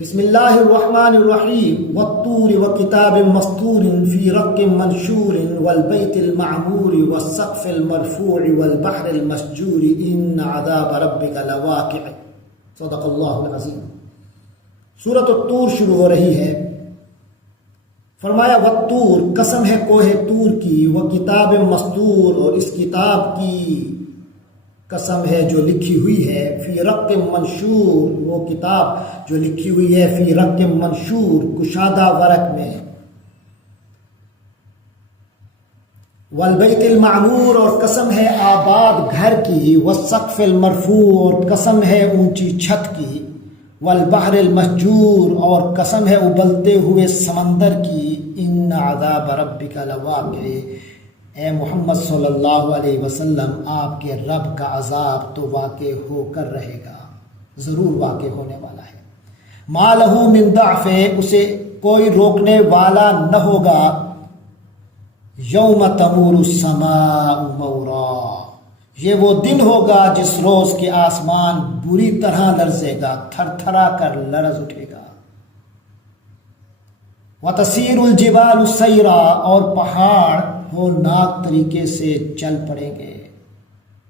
بسم اللہ الرحمن الرحیم والطور وکتاب مسطور فی رق منشور والبیت المعمور والسقف المرفوع والبحر المسجور ان عذاب ربک لواقع۔ صدق اللہ العظیم۔ سورۃ الطور شروع ہو رہی ہے۔ فرمایا والطور، قسم ہے کوہ طور کی، وہ کتاب مسطور، اور اس کتاب کی قسم ہے جو لکھی ہوئی ہے، فی رق منشور، وہ کتاب جو لکھی ہوئی ہے فی رق منشور، کشادہ ورق میں، والبیت المعمور، اور قسم ہے آباد گھر کی، والسقف المرفوع، اور قسم ہے اونچی چھت کی، والبحر المسجور، اور قسم ہے ابلتے ہوئے سمندر کی، ان عذاب ربک لواقع۔ اے محمد صلی اللہ علیہ وسلم، آپ کے رب کا عذاب تو واقع ہو کر رہے گا، ضرور واقع ہونے والا ہے۔ ما لہ من ضعف، اسے کوئی روکنے والا نہ ہوگا، یوم تمور السماء مورا، یہ وہ دن ہوگا جس روز کے آسمان بری طرح لرزے گا، تھر تھرا کر لرز اٹھے گا۔ وَتَسِيرُ الْجِبَالُ سَيْرًا، اور پہاڑ ہولناک طریقے سے چل پڑیں گے،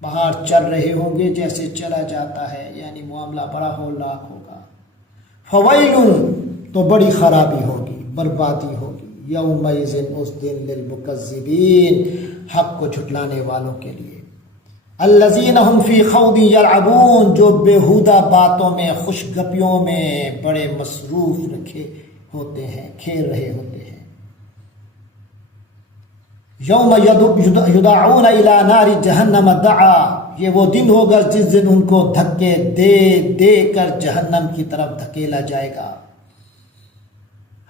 پہاڑ چل رہے ہوں گے جیسے چلا جاتا ہے، یعنی معاملہ بڑا ہولناک ہوگا۔ فَوَيْلٌ، تو بڑی خرابی ہوگی، بربادی ہوگی، یومئذ، اس دن، للمکذبین، حق کو جھٹلانے والوں کے لیے، الذین ہم فی خوض یلعبون، جو بیہودہ باتوں میں، خوش گپیوں میں بڑے مصروف رکھے ہوتے ہیں، کھیل رہے ہوتے ہیں۔ یوم یدعون الی نار جہنم دعا، یہ وہ دن ہوگا جس دن ان کو دھکے دے دے کر جہنم کی طرف دھکیلا جائے گا۔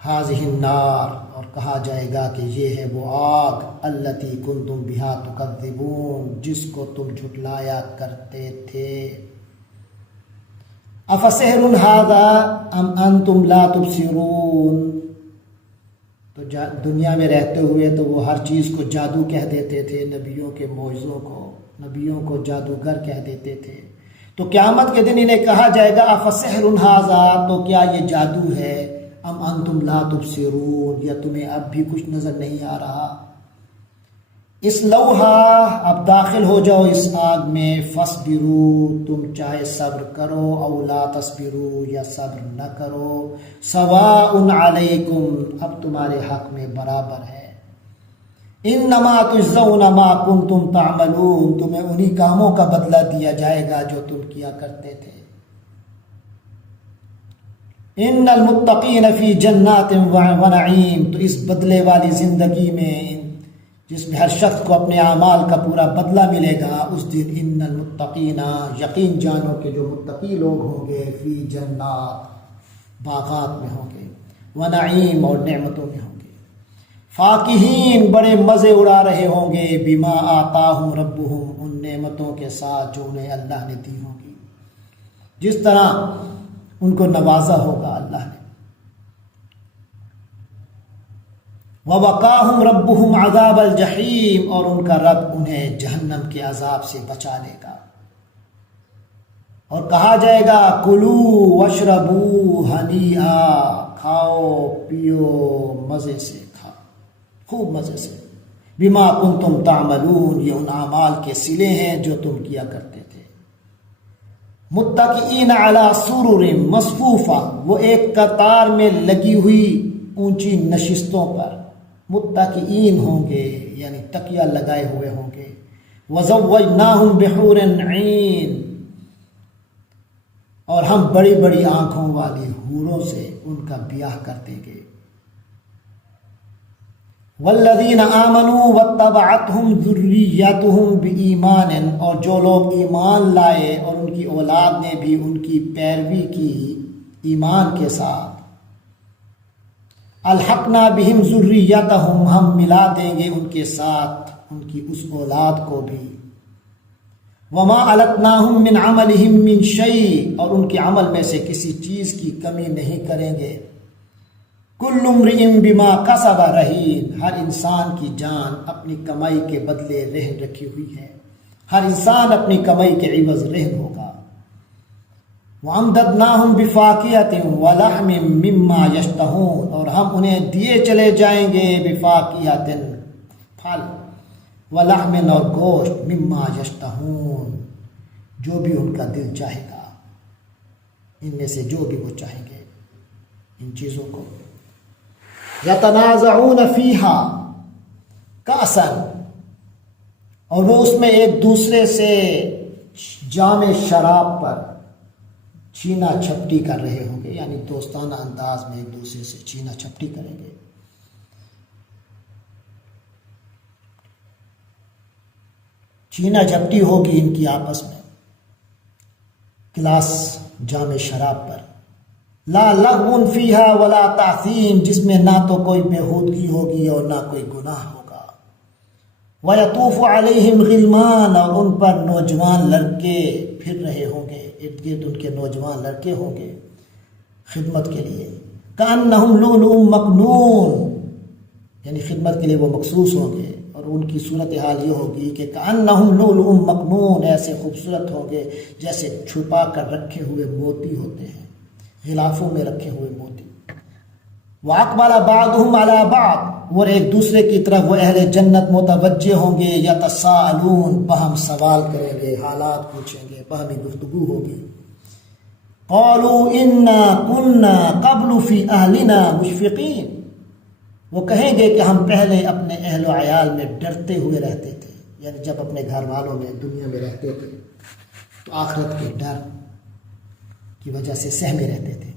ہذہ النار، اور کہا جائے گا کہ یہ ہے وہ آگ، التی کنتم بہا تکذبون، جس کو تم جھٹلایا کرتے تھے۔ افسحر ھذا ام انتم لا تبصرون، تو دنیا میں رہتے ہوئے تو وہ ہر چیز کو جادو کہہ دیتے تھے، نبیوں کے معجزوں کو، نبیوں کو جادوگر کہہ دیتے تھے۔ تو قیامت کے دن انہیں کہا جائے گا افسحر ھذا، تو کیا یہ جادو ہے، ام انتم لا تبصرون، یا تمہیں اب بھی کچھ نظر نہیں آ رہا۔ اصلوہا، اب داخل ہو جاؤ اس آگ میں، فاصبروا، تم چاہے صبر کرو، او لا تصبروا، یا صبر نہ کرو، سواء علیکم، اب تمہارے حق میں برابر ہے۔ انما تجزون ما کنتم تعملون، تمہیں انہی کاموں کا بدلہ دیا جائے گا جو تم کیا کرتے تھے۔ ان المتقین فی جنات ونعیم، تو اس بدلے والی زندگی میں جس میں ہر شخص کو اپنے اعمال کا پورا بدلہ ملے گا، اس دن ان المتقین، یقین جانو کہ جو متقی لوگ ہوں گے، فی جنات، باغات میں ہوں گے، ونعیم، اور نعمتوں میں ہوں گے، فاکہین، بڑے مزے اڑا رہے ہوں گے، بما آتاہم ربہم، ان نعمتوں کے ساتھ جو انہیں اللہ نے دی ہوں گی، جس طرح ان کو نوازا ہوگا اللہ نے۔ وَوَقَاهُمْ رَبُّهُمْ عَذَابَ الْجَحِيمِ، اور ان کا رب انہیں جہنم کے عذاب سے بچا لے گا۔ اور کہا جائے گا کُلُوا وَاشْرَبُوا ہَنِیئًا، کھاؤ پیو مزے سے، کھاؤ خوب مزے سے، بِمَا كُنتُمْ تَعْمَلُونَ، یہ ان اعمال کے صلے ہیں جو تم کیا کرتے تھے۔ متکئین علی سرر مصفوفہ، وہ ایک قطار میں لگی ہوئی اونچی نشستوں پر متکئین ہوں گے، یعنی تکیہ لگائے ہوئے ہوں گے۔ وزوجناہم بحور عین، اور ہم بڑی بڑی آنکھوں والی حوروں سے ان کا بیاہ کر دیں گے۔ والذین آمنوا واتبعتہم ذریتہم بایمان، اور جو لوگ ایمان لائے اور ان کی اولاد نے بھی ان کی پیروی کی ایمان کے ساتھ، الحقنا بہم ذریتہم، ہم ملا دیں گے ان کے ساتھ ان کی اس اولاد کو بھی۔ وما التناہم من عملہم من شیء، اور ان کے عمل میں سے کسی چیز کی کمی نہیں کریں گے۔ کل امرئ بما کسب رہین، ہر انسان کی جان اپنی کمائی کے بدلے رہن رکھی ہوئی ہے، ہر انسان اپنی کمائی کے عوض رہن ہوگا۔ وَأَمْدَدْنَاهُمْ بِفَاكِهَةٍ وَلَحْمٍ مِّمَّا يَشْتَهُونَ، اور ہم انہیں دیے چلے جائیں گے بِفَاكِهَةٍ پھل، وَلَحْمٍ اور گوشت، مِّمَّا يَشْتَهُونَ جو بھی ان کا دل چاہے گا، ان میں سے جو بھی وہ چاہیں گے ان چیزوں کو۔ يَتَنَازَعُونَ فِيهَا كَأْسًا، اور وہ اس میں ایک دوسرے سے جام شراب پر چھینا چھپٹی کر رہے ہوں گے، یعنی دوستانہ انداز میں ایک دوسرے سے چھینا چھپٹی کریں گے۔ چھینا جھپٹی ہوگی ان کی آپس میں گلاس جام شراب پر۔ لا لغو فیہا ولا تعثیم، جس میں نہ تو کوئی بےہودگی ہوگی اور نہ کوئی گناہ ہوگا۔ وَيَطُوفُ عَلَيْهِمْ غِلْمَانٌ، اور ان پر نوجوان لڑکے پھر رہے ہوں گے، ارد گرد ان کے نوجوان لڑکے ہوں گے خدمت کے لیے۔ كَأَنَّهُمْ لُؤْلُؤٌ مَّكْنُونٌ، یعنی خدمت کے لیے وہ مخصوص ہوں گے، اور ان کی صورتحال یہ ہوگی کہ كَأَنَّهُمْ لُؤْلُؤٌ مَّكْنُونٌ، ایسے خوبصورت ہوں گے جیسے چھپا کر رکھے ہوئے موتی ہوتے ہیں، غلافوں میں رکھے ہوئے موتی۔ وَأَقْبَلَ بَعْضُهُمْ عَلَى بَعْضٍ، اور ایک دوسرے کی طرف وہ اہل جنت متوجہ ہوں گے، یتساءلون، باہم سوال کریں گے، حالات پوچھیں گے، باہمی گفتگو ہوگی۔ قالوا انا كنا قبل فی اہلنا مشفقین، وہ کہیں گے کہ ہم پہلے اپنے اہل و عیال میں ڈرتے ہوئے رہتے تھے، یعنی جب اپنے گھر والوں میں دنیا میں رہتے تھے تو آخرت کے ڈر کی وجہ سے سہمے رہتے تھے۔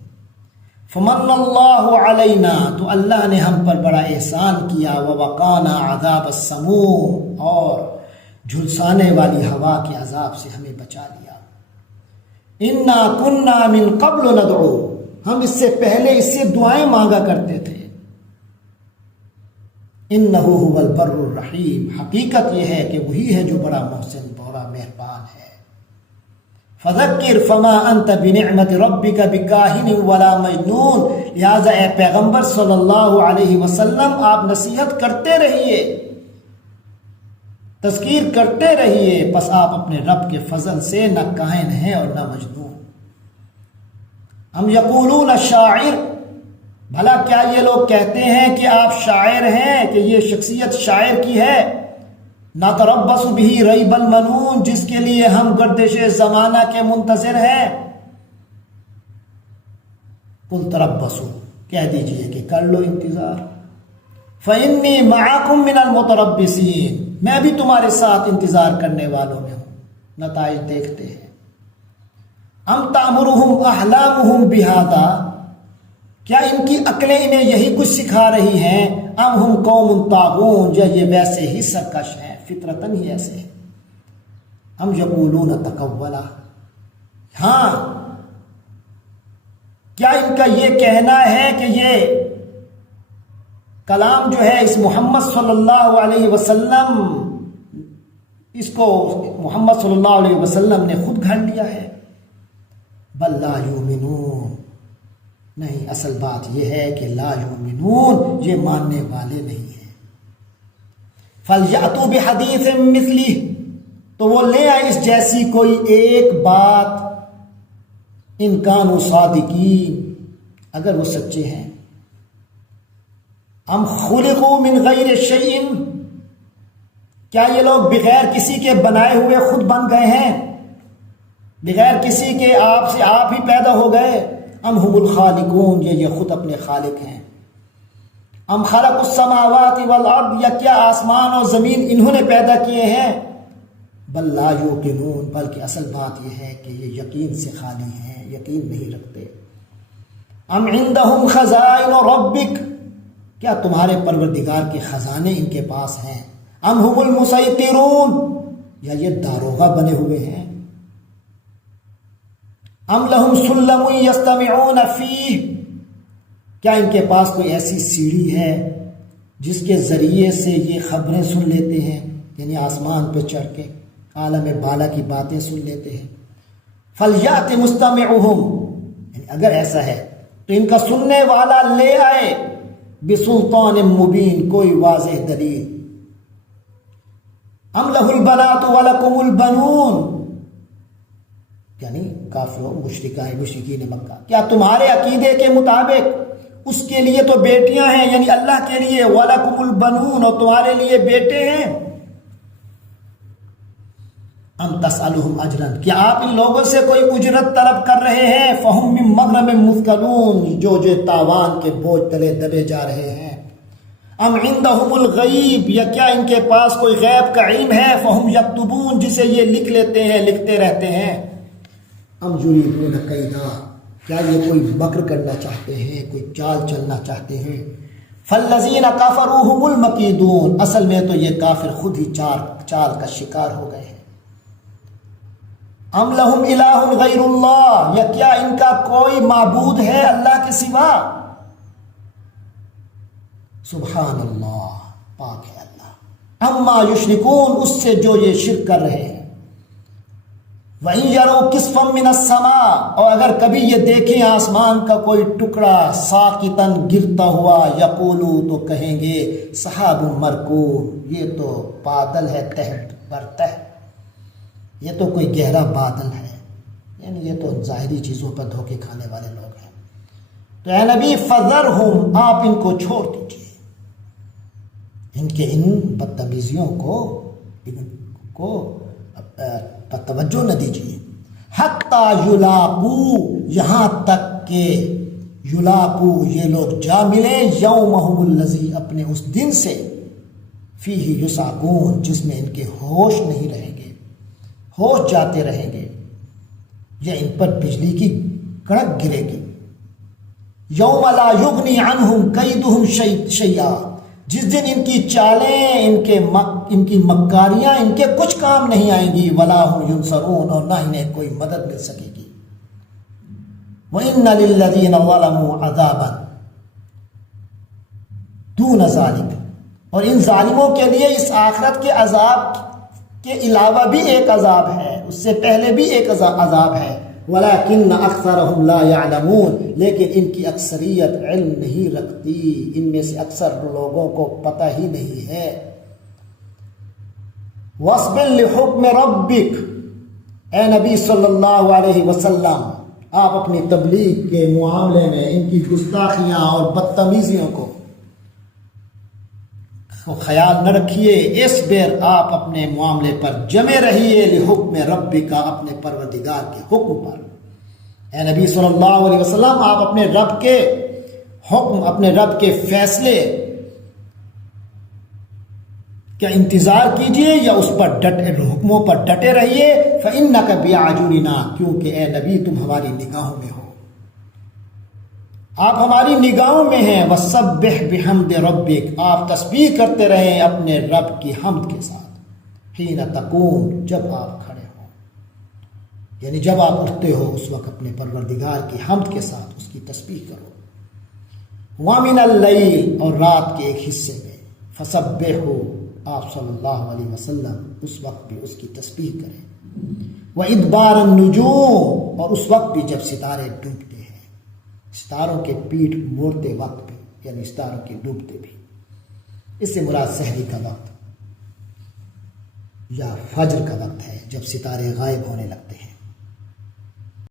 فمن اللہ علینا، تو اللہ نے ہم پر بڑا احسان کیا، ووقانا عذاب السموم، اور جھلسانے والی ہوا کے عذاب سے ہمیں بچا لیا۔ انا کنا من قبل ندعو، ہم اس سے پہلے اس سے دعائیں مانگا کرتے تھے۔ انہ هو البر الرحیم، حقیقت یہ ہے کہ وہی ہے جو بڑا محسن، بڑا مہربان ہے۔ فذکر فما انت بنعمت ربک بکاہن ولا مجنون، لہذا اے پیغمبر صلی اللہ علیہ وسلم آپ نصیحت کرتے رہیے، تذکیر کرتے رہیے، بس آپ اپنے رب کے فضل سے نہ کاہن ہیں اور نہ مجنون۔ ہم یقولون شاعر، بھلا کیا یہ لوگ کہتے ہیں کہ آپ شاعر ہیں، کہ یہ شخصیت شاعر کی ہے؟ نتربص بہ ریب المنون، جس کے لیے ہم گردش زمانہ کے منتظر ہیں۔ قل تربصوا، کہہ دیجئے کہ کر لو انتظار۔ فإنی معکم من المتربصین، میں بھی تمہارے ساتھ انتظار کرنے والوں میں ہوں، نتائج دیکھتے ہیں۔ ام تأمرہم احلامہم بہذا، کیا ان کی عقلیں انہیں یہی کچھ سکھا رہی ہیں؟ ام ہم قوم طاغون، یا یہ ویسے ہی سرکش ہیں، فطرتاً ہی ایسے ہیں۔ ہم یقولون تقولا، ہاں کیا ان کا یہ کہنا ہے کہ یہ کلام جو ہے اس محمد صلی اللہ علیہ وسلم، اس کو محمد صلی اللہ علیہ وسلم نے خود گھڑ لیا ہے؟ بل لا یؤمنون، نہیں، اصل بات یہ ہے کہ لا یؤمنون، یہ ماننے والے نہیں ہیں۔ فَلْيَأْتُوا بِحَدِيثٍ مِثْلِهِ، تو وہ لے آئے اس جیسی کوئی ایک بات، ان کانوا صادقین، اگر وہ سچے ہیں۔ ام خلقوا من غیر شیء، کیا یہ لوگ بغیر کسی کے بنائے ہوئے خود بن گئے ہیں، بغیر کسی کے آپ سے آپ ہی پیدا ہو گئے؟ ام هم الخالقون، یہ خود اپنے خالق ہیں۔ ام خلق السماوات والارض، یا کیا آسمان اور زمین انہوں نے پیدا کیے ہیں؟ بل لا یوقنون، بلکہ اصل بات یہ ہے کہ یہ یقین سے خالی ہیں، یقین نہیں رکھتے۔ ام عندهم خزائن ربک، کیا تمہارے پروردگار کے خزانے ان کے پاس ہیں؟ ام هم المسیطرون، یا یہ داروغہ بنے ہوئے ہیں؟ ام لہم سلم یستمعون فیہ، کیا ان کے پاس کوئی ایسی سیڑھی ہے جس کے ذریعے سے یہ خبریں سن لیتے ہیں، یعنی آسمان پہ چڑھ کے عالم بالا کی باتیں سن لیتے ہیں؟ فلیأت مستمعہم، یعنی اگر ایسا ہے تو ان کا سننے والا لے آئے بسلطان مبین، کوئی واضح دلیل۔ ام لہ البنات ولکم البنون، یعنی کافروں مشرکین مکہ، کیا تمہارے عقیدے کے مطابق اس کے لیے تو بیٹیاں ہیں، یعنی اللہ کے لیے، وَلَكُمُ الْبَنُونَ، اور تمہارے لیے بیٹے ہیں، ام تسألهم اجرا، کیا آپ ان لوگوں سے کوئی اجرت طلب کر رہے ہیں، فہم من مغرم مثقلون، جو تاوان کے بوجھ تلے دبے جا رہے ہیں، ام عندهم الغیب، یا کیا ان کے پاس کوئی غیب کا علم ہے، فہم یکتبون، جسے یہ لکھ لیتے ہیں، لکھتے رہتے ہیں، ام یریدون کیدا، کیا یہ کوئی مکر کرنا چاہتے ہیں، کوئی چال چلنا چاہتے ہیں، فالذین کفروا هم المکیدون، اصل میں تو یہ کافر خود ہی چال کا شکار ہو گئے ہیں، ام لہم الہ غیر اللہ، یا کیا ان کا کوئی معبود ہے اللہ کے سوا، سبحان اللہ، پاک ہے اللہ، اما یشرکون، اس سے جو یہ شرک کر رہے ہیں، وَإِن يَرَوْا كِسْفًا مِّنَ السَّمَاءِ، اور اگر کبھی یہ دیکھیں آسمان کا کوئی ٹکڑا ساقطاً گرتا ہوا، یقولوا، تو کہیں گے سحاب مرکوم، یہ تو بادل ہے تحت برتہ، یہ تو کوئی گہرا بادل ہے، یعنی یہ تو ظاہری چیزوں پر دھوکے کھانے والے لوگ ہیں، تو اے نبی فذرہم، آپ ان کو چھوڑ دیجئے، ان کے ان بدتمیزیوں کو توجہ نہ دیجیے، حتی یلاقو، یہاں تک کہ یلاقو، یہ لوگ جا ملیں، یومہم الذی، اپنے اس دن سے، فیہ یصعقون، جس میں ان کے ہوش نہیں رہیں گے، ہوش جاتے رہیں گے، یا ان پر بجلی کی کڑک گرے گی، یوم لا یغنی عنہم کیدہم شیئا، جس دن ان کی چالیں، ان کی مکاریاں ان کے کچھ کام نہیں آئیں گی، ولا ہم ینصرون، اور نہ انہیں کوئی مدد مل سکے گی، وَإِنَّ لِلَّذِينَ ظَلَمُوا عَذَابًا دُونَ ذَلِكَ، اور ان ظالموں کے لیے اس آخرت کے عذاب کے علاوہ بھی ایک عذاب ہے، اس سے پہلے بھی ایک عذاب ہے، وَلَكِنَّ أَكْثَرَهُمْ لَا يَعْلَمُونَ، لیکن ان کی اکثریت علم نہیں رکھتی، ان میں سے اکثر لوگوں کو پتہ ہی نہیں ہے، وَاصْبِرْ لِحُكْمِ رَبِّكَ، اے نبی صلی اللہ علیہ وسلم، آپ اپنی تبلیغ کے معاملے میں ان کی گستاخیاں اور بدتمیزیوں کو خیال نہ رکھیے، اصبر، آپ اپنے معاملے پر جمے رہیے، لحکم ربک، اپنے پروردگار کے حکم پر، اے نبی صلی اللہ علیہ وسلم، آپ اپنے رب کے حکم، اپنے رب کے فیصلے کا انتظار کیجئے، یا اس پر حکموں پر ڈٹے رہیے، فإنک بأعیننا، کیونکہ اے نبی تم ہماری نگاہوں میں ہو، آپ ہماری نگاہوں میں ہیں، وَسَبِّحْ بِحَمْدِ رَبِّكَ، آپ تسبیح کرتے رہیں اپنے رب کی حمد کے ساتھ، حین تقوم، جب آپ کھڑے ہوں، یعنی جب آپ اٹھتے ہو اس وقت اپنے پروردگار کی حمد کے ساتھ اس کی تسبیح کرو، وَمِنَ اللَّيْلِ، اور رات کے ایک حصے میں، فَسَبِّحْهُ، آپ صلی اللہ علیہ وسلم اس وقت بھی اس کی تسبیح کریں، وَإِدْبَارَ النُّجُومِ، اور اس وقت بھی جب ستارے ڈوبتے ہیں، ستاروں کے پیٹھ موڑتے وقت بھی، یعنی ستاروں کے ڈوبتے بھی، اس سے مراد سحری کا وقت یا فجر کا وقت ہے، جب ستارے غائب ہونے لگتے ہیں۔